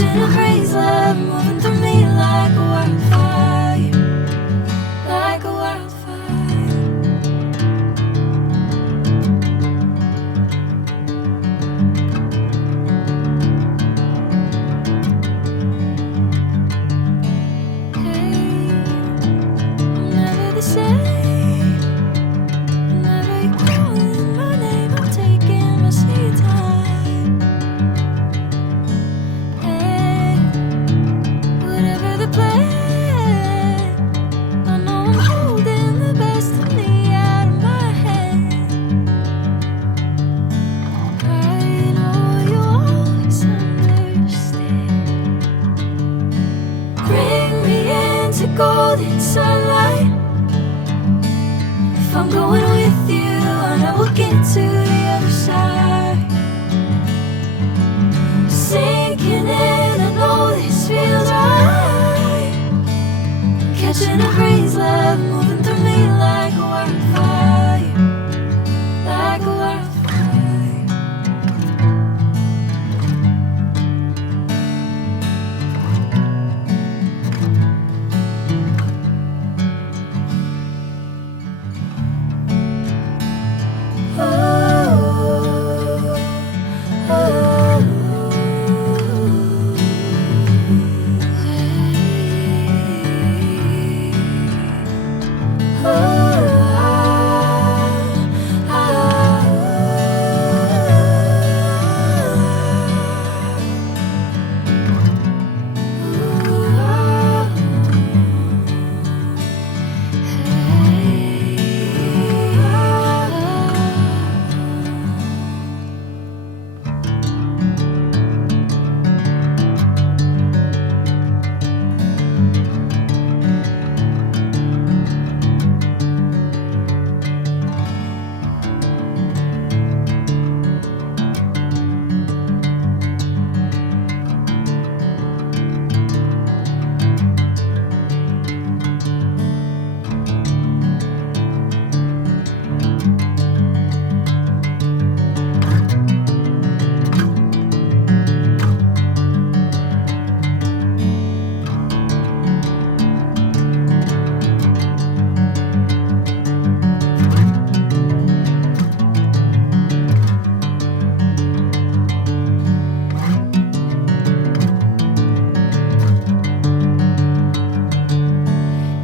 catching a crazy love moving through me like a wildfire, like a wildfire. Hey, I'm never the same. Whenever you're calling my name, I'm taking my sweet time. Hey, whatever the plan, I know I'm holding the best of me out of my hand. I know you always understand. Bring me into golden sunlight. If I'm going with you, I know we'll get to the other side. Sinking in, I know this feels right. Catching a crazy love moving through me like a wildfire, like a wildfire.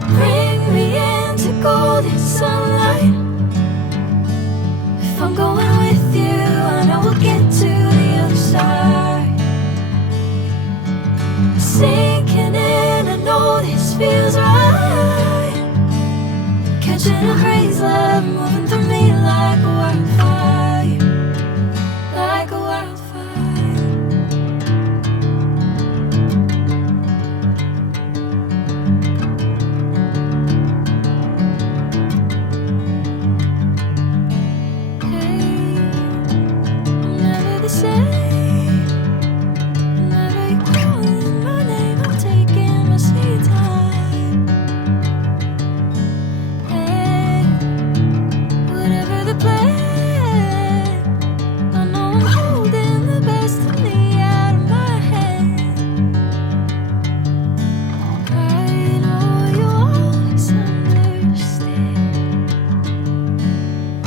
Bring me into golden sunlight. If I'm going with you, I know we'll get to the other side. Sinking in, I know this feels right. Catching a crazy love moving through me like a wildfire, like a wildfire. Hey, I'm never the same. Whenever you're calling my name, I'm taking my sweet time. Hey, whatever the plan, I know I'm holding the best of me out of my hand. I know you always understand.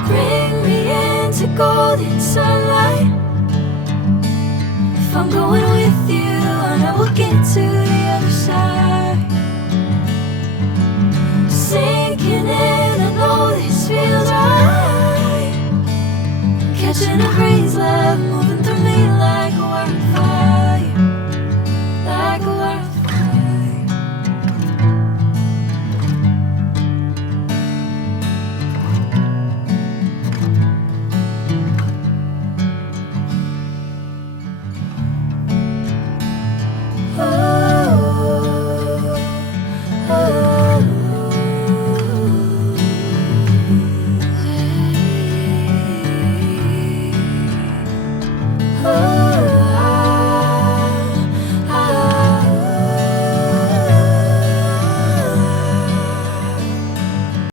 Bring me into golden sunlight. If I'm going with you, I know we'll get to the other side. Sinking in, I know this feels right. Catching a crazy love